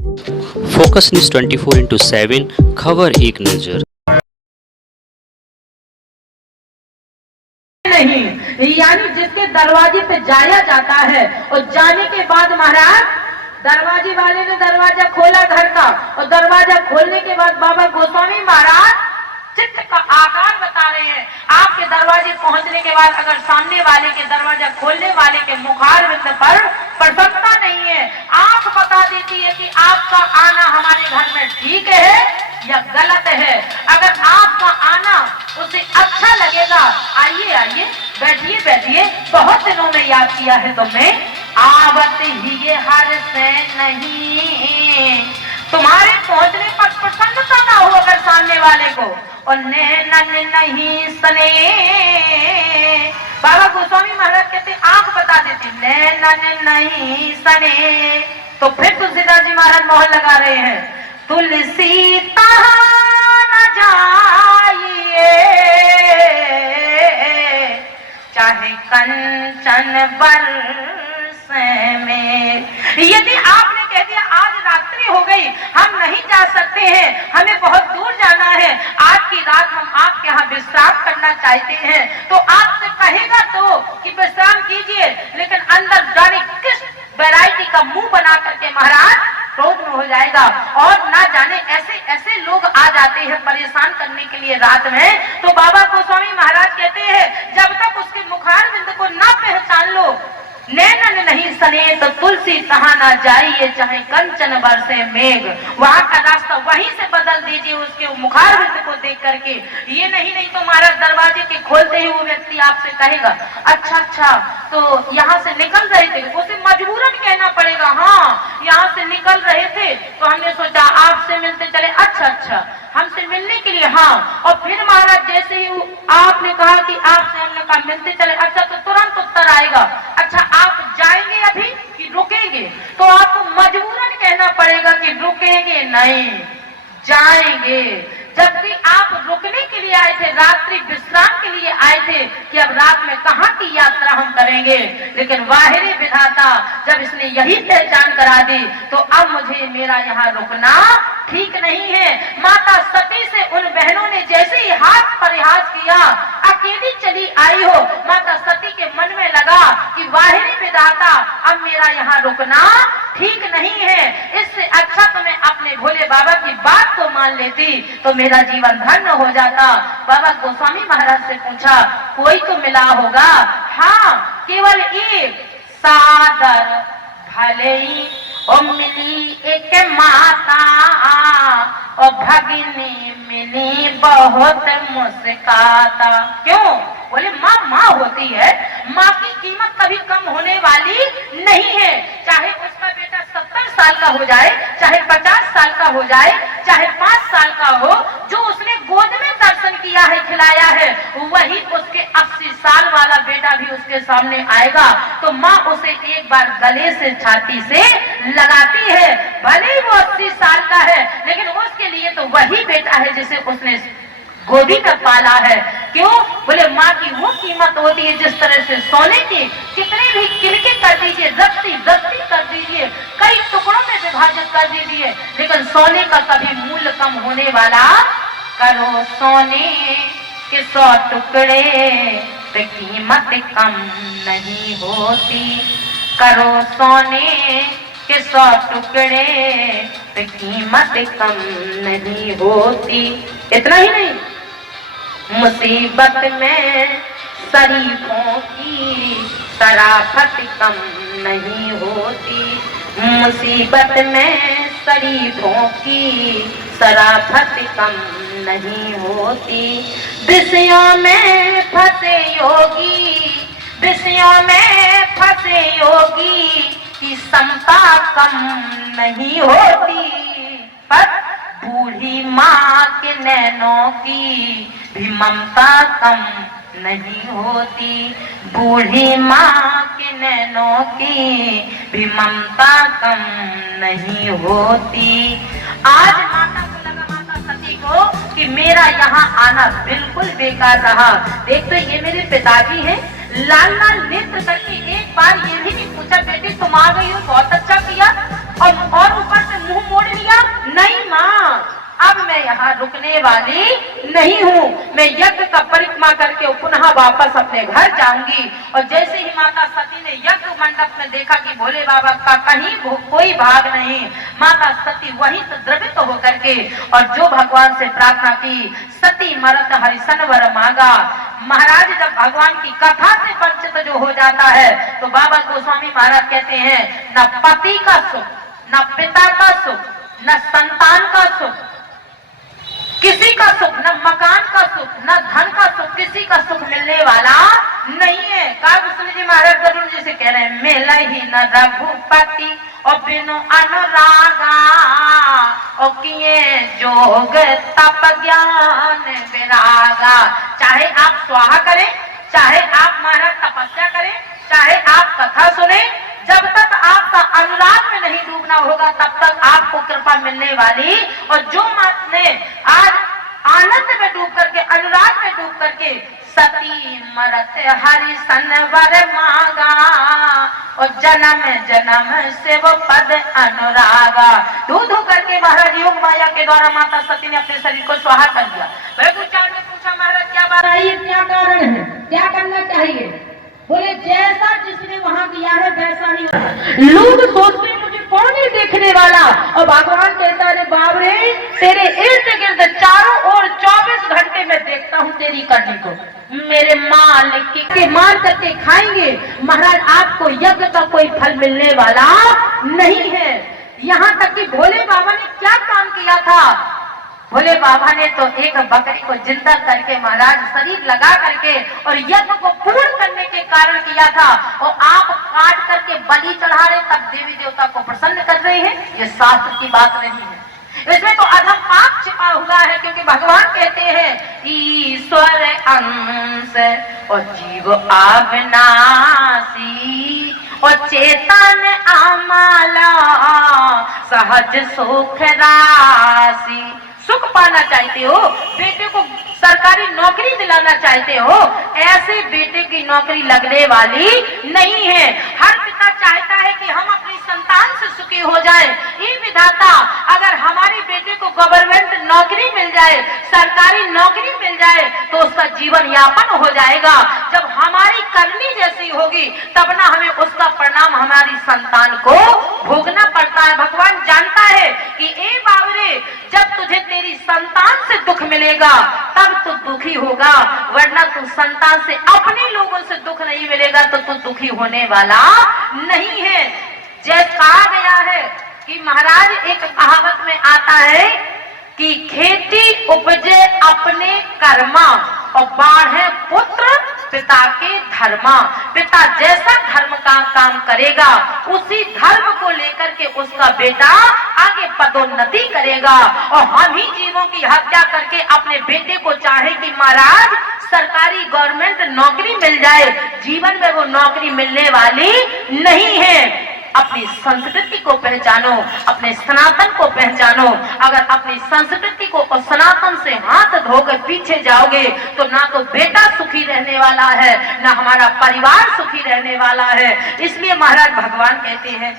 Focus news 24/7 खबर एक नजर। नहीं, यानी जिसके दरवाजे पे जाया जाता है और जाने के बाद महाराज दरवाजे वाले ने दरवाजा खोला घर का, और दरवाजा खोलने के बाद बाबा गोस्वामी महाराज चित्र का आकार बता रहे हैं। आपके दरवाजे पहुंचने के बाद अगर सामने वाले के दरवाजा खोलने वाले के मुखारबिंद पर प्रसन्नता नहीं है, आंख बता देती है कि आपका आना हमारे घर में ठीक है या गलत है। अगर आपका आना उसे अच्छा लगेगा, आइए आइए बैठिए बैठिए, बहुत दिनों में याद किया है तुमने, आवत ही ये हर से नहीं, तुम्हारे पहुंचने पर प्रसन्नता ना हो अगर सामने वाले को, और नैनन नहीं सने। बाबा गोस्वामी महाराज कहते आंख बता देती, नैनन नहीं सने। तो फिर तुलसीदास जी महाराज मोहर लगा रहे हैं, तुलसी तहाँ न जाइए चाहे कंचन बरस में। यदि आपने कह दिया आज रात्रि हो गई, हम नहीं जा सकते हैं, हमें बहुत दूर जाना है, आज की रात हम आपके यहाँ विश्राम करना चाहते हैं, तो आपसे कहेगा तो कि विश्राम कीजिए, लेकिन अंदर जाने किस वैरायटी का मुंह बना करके महाराज क्रोध में हो जाएगा, और ना जाने ऐसे ऐसे लोग आ जाते हैं परेशान करने के लिए रात में। तो बाबा गोस्वामी महाराज कहते हैं जब तक उसके मुखारबिंद को ना पहचान लो, नैनन नहीं सने, तो तुलसी तहाँ ना जाइए चाहे कंचन बरसे मेघ। वहां का रास्ता वहीं से बदल दीजिए उसके मुखारबिंद को देख करके। ये नहीं तो महाराज दरवाजे के खोलते ही वो व्यक्ति आपसे कहेगा अच्छा अच्छा तो यहाँ से निकल रहे थे, उसे मजबूरन कहना पड़ेगा हाँ यहाँ से निकल रहे थे तो हमने सोचा आपसे मिलते चले, अच्छा अच्छा हमसे मिलने के लिए हाँ। और फिर महाराज जैसे ही आपने कहा कि आपसे हमने कहा मिलते चले, अच्छा तो तुरंत उत्तर आएगा अच्छा आप जाएंगे अभी कि रुकेंगे, तो आपको मजबूरन कहना पड़ेगा कि रुकेंगे नहीं जाएंगे। जबकि आप रुकने के लिए आए थे, रात्रि विश्राम के लिए आए थे कि अब रात में कहाँ की यात्रा हम करेंगे, लेकिन वाहिरी विधाता जब इसने यही पहचान करा दी तो अब मुझे मेरा यहाँ रुकना ठीक नहीं है। माता सती से उन बहनों ने जैसे ही हाथ परिहास किया, अकेली चली आई हो, माता सती के मन में लगा कि वाहिरी विधाता अब मेरा यहाँ रुकना ठीक नहीं है, इससे अच्छा तो मैं अपने भोले बाबा की बात को मान लेती तो मेरा जीवन धन्य हो जाता। बाबा गोस्वामी महाराज से पूछा कोई तो मिला होगा? हाँ केवल एक, सादर भले ही और मिली एक माता और भगिनी मिली बहुत मुस्काता। क्यों? बोले माँ माँ होती है, माँ की कीमत कभी कम होने वाली नहीं है, चाहे उसका बेटा 70 साल का हो जाए, चाहे 50 साल का हो जाए, चाहे 5 साल का हो, जो उसने गोद में दर्शन किया है खिलाया है वही उसके 80 साल वाला बेटा भी उसके सामने आएगा तो माँ उसे एक बार गले से छाती से लगाती है। भले ही वो 80 साल का है लेकिन उसके लिए तो वही बेटा है जिसे उसने गोदी में पाला है। क्यों? बोले माँ की वो कीमत होती है जिस तरह से सोने की कितने भी किलके कर दीजिए, रत्ती रत्ती कर दीजिए, कई टुकड़ों में विभाजित कर दीजिए, लेकिन सोने का कभी मूल्य कम होने वाला। करो सोने के 100 टुकड़े तो कीमत कम नहीं होती, करो सोने के 100 टुकड़े तो कीमत कम नहीं होती। इतना ही नहीं, मुसीबत में शरीफों की शराफत कम नहीं होती, मुसीबत में शरीफों की शराफत कम नहीं होती। विषयों में फंसे योगी, विषयों में फंसे योगी की समता कम नहीं होती, पर बूढ़ी माँ के नैनों की भी ममता कम नहीं होती, बूढ़ी माँ के नैनों की भी ममता कम नहीं होती। आज माता को लगा, माता सती को, कि मेरा यहाँ आना बिल्कुल बेकार रहा। देख तो ये मेरे पिताजी हैं, लाल लाल नेत्र करके एक बार ये भी नहीं पूछा बेटी तुम आ गई हो बहुत अच्छा किया, और ऊपर से मुंह यहाँ रुकने वाली नहीं हूँ। मैं यज्ञ का परिक्रमा करके पुनः वापस अपने घर जाऊंगी। और जैसे ही माता सती ने यज्ञ मंडप में देखा कि भोले बाबा का कहीं कोई भाग नहीं, माता सती वहीं तो द्रवित होकर के और जो भगवान से प्रार्थना की, सती मरत हरिसन वर मांगा। महाराज जब भगवान की कथा से वंचित जो हो जाता है तो बाबा गोस्वामी महाराज कहते हैं, न पति का सुख, न पिता का सुख, न संतान का सुख, किसी का सुख, न मकान का सुख, न धन का सुख, किसी का सुख मिलने वाला नहीं है। काव्य जी महाराज गरुड़ जी से कह रहे हैं, मिला ही न रघुपति और बिनु अनुरागा और किए जोग तप ज्ञान विरागा। चाहे आप स्वाहा करें, चाहे आप महाराज तपस्या करें, चाहे आप कथा सुने, जब तक आपका अनुराग में नहीं डूबना होगा तब तक आपको कृपा मिलने वाली। और जो मात ने आज आनंद में डूब करके, अनुराग में डूब करके सती मरत हरि सनवर मांगा और जन्म जन्म से वो पद अनुरागा। धू धू करके महाराज योग माया के द्वारा माता सती ने अपने शरीर को स्वाहा कर दिया। भगुचार ने पूछा, महाराज क्या बात है, क्या कारण है, क्या करना चाहिए? बोले जैसा जिसने वहां किया है वैसा ही। लोग सोचते हैं मुझे कौन है देखने वाला, और भगवान कहता है बाप रे, तेरे इर्द गिर्द चारों ओर 24 घंटे में देखता हूँ तेरी करनी को। मेरे मालिक के मार करके खाएंगे। महाराज आपको यज्ञ का कोई फल मिलने वाला नहीं है। यहाँ तक कि भोले बाबा ने क्या काम किया था, भोले बाबा ने तो एक बकरी को जिंदा करके महाराज शरीर लगा करके और यज्ञ को पूर्ण करने के कारण किया था। और आप काट करके बलि चढ़ा रहे तब देवी देवता को प्रसन्न कर रहे हैं, ये शास्त्र की बात नहीं है। इसमें तो अधम पाप छिपा हुआ है, क्योंकि भगवान कहते हैं ईश्वर अंश और जीव अविनाशी और चेतन अमाला सहज सुख राशि। सुख पाना चाहते हो, बेटे को सरकारी नौकरी दिलाना चाहते हो, ऐसे बेटे की नौकरी लगने वाली नहीं है। हर पिता चाहता है कि हम अपनी संतान से सुखी हो जाए। ये विधाता अगर हमारे बेटे को गवर्नमेंट नौकरी मिल जाए, सरकारी नौकरी मिल जाए तो उसका जीवन यापन हो जाएगा। जब हमारी करनी जैसी होगी तब ना हमें उसका परिणाम हमारी संतान को भोगना पड़ता है। भगवान जानता है कि ए बाबरे, जब तुझे तेरी संतान से दुख मिलेगा तब तू दुखी होगा, वरना तू संतान से, अपने लोगों से दुख नहीं मिलेगा तो तू दुखी होने वाला नहीं है। जैसे कहा गया है कि महाराज एक कहावत में आता है कि खेती उपजे अपने कर्मा और बाढ़े पुत्र पिता के धर्मा। पिता जैसा धर्म का काम करेगा उसी धर्म को लेकर के उसका बेटा आगे पदोन्नति करेगा। और हम ही जीवों की हत्या करके अपने बेटे को चाहे कि महाराज सरकारी गवर्नमेंट नौकरी मिल जाए, जीवन में वो नौकरी मिलने वाली नहीं है। अपनी संस्कृति को पहचानो, अपने सनातन को पहचानो। अगर अपनी संस्कृति को और सनातन से हाथ धोकर पीछे जाओगे तो ना तो बेटा सुखी रहने वाला है, ना हमारा परिवार सुखी रहने वाला है। इसलिए महाराज भगवान कहते हैं,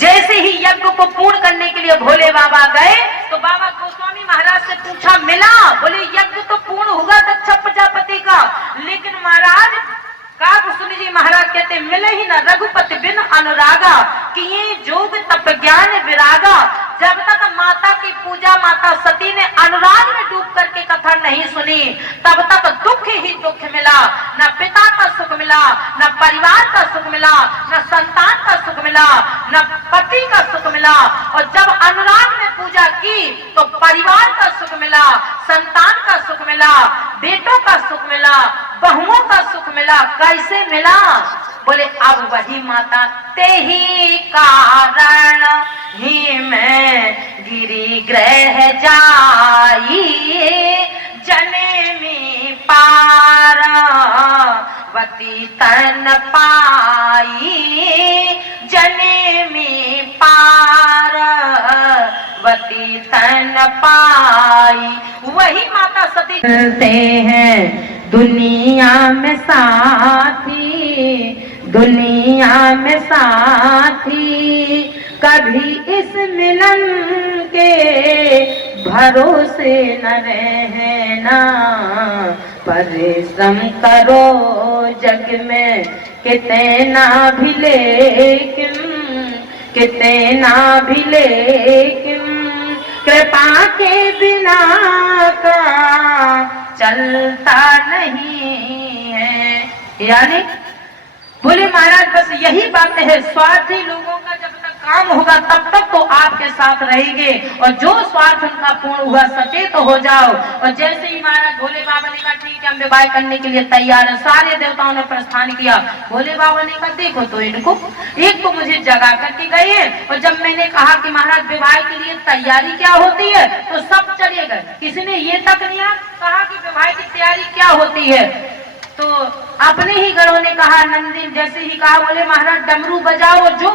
जैसे ही यज्ञ को पूर्ण करने के लिए भोले बाबा गए तो बाबा गोस्वामी महाराज से पूछा, मिला? बोले यज्ञ तो पूर्ण होगा दक्ष प्रजापति का, लेकिन महाराज काव्य जी महाराज कहते मिले ही न रघुपति बिन अनुरागा, किए जोग तप ज्ञान विरागा। जब तक माता की पूजा माता सती ने अनुराग में डूब करके कथा नहीं सुनी तब तक दुख ही दुख मिला। न पिता का सुख मिला, न परिवार का सुख मिला, न संतान का सुख मिला, न पति का सुख मिला। और जब अनुराग में पूजा की तो परिवार का सुख मिला, संतान का सुख मिला, बेटों का सुख मिला, बहुओं का सुख मिला। कैसे मिला? बोले अब वही माता ते ही कारण ही मैं गिरी ग्रह जाई, जने में पारा वती तन पाई, जने में पारा वती तन पाई। वही माता सती चलते हैं दुनिया में साथी, दुनिया में साथी, कभी इस मिलन के भरोसे न रहना, परिश्रम करो जग में कितना भी लेकिन, कितना भी लेकिन, कृपा के बिना का चलता नहीं है। यानी बोले महाराज बस यही बात है, स्वार्थी लोगों का जब तक काम होगा तब तक तो आपके साथ रहेंगे, और जो स्वार्थ उनका पूर्ण हुआ सचेत तो हो जाओ। और जैसे ही महाराज भोले बाबा ने कहा ठीक है हम विवाह करने के लिए तैयार है, सारे देवताओं ने प्रस्थान किया। भोले बाबा ने कहा देखो तो इनको, एक तो मुझे जगा करके गए हैं, और जब मैंने कहा कि महाराज विवाह के लिए तैयारी क्या होती है तो सब चले गए, किसी ने ये तक नहीं कहा कि विवाह की तैयारी क्या होती है। तो अपने ही गणों ने कहा, नंदी जैसे ही कहा बोले महाराज डमरू बजाओ, जो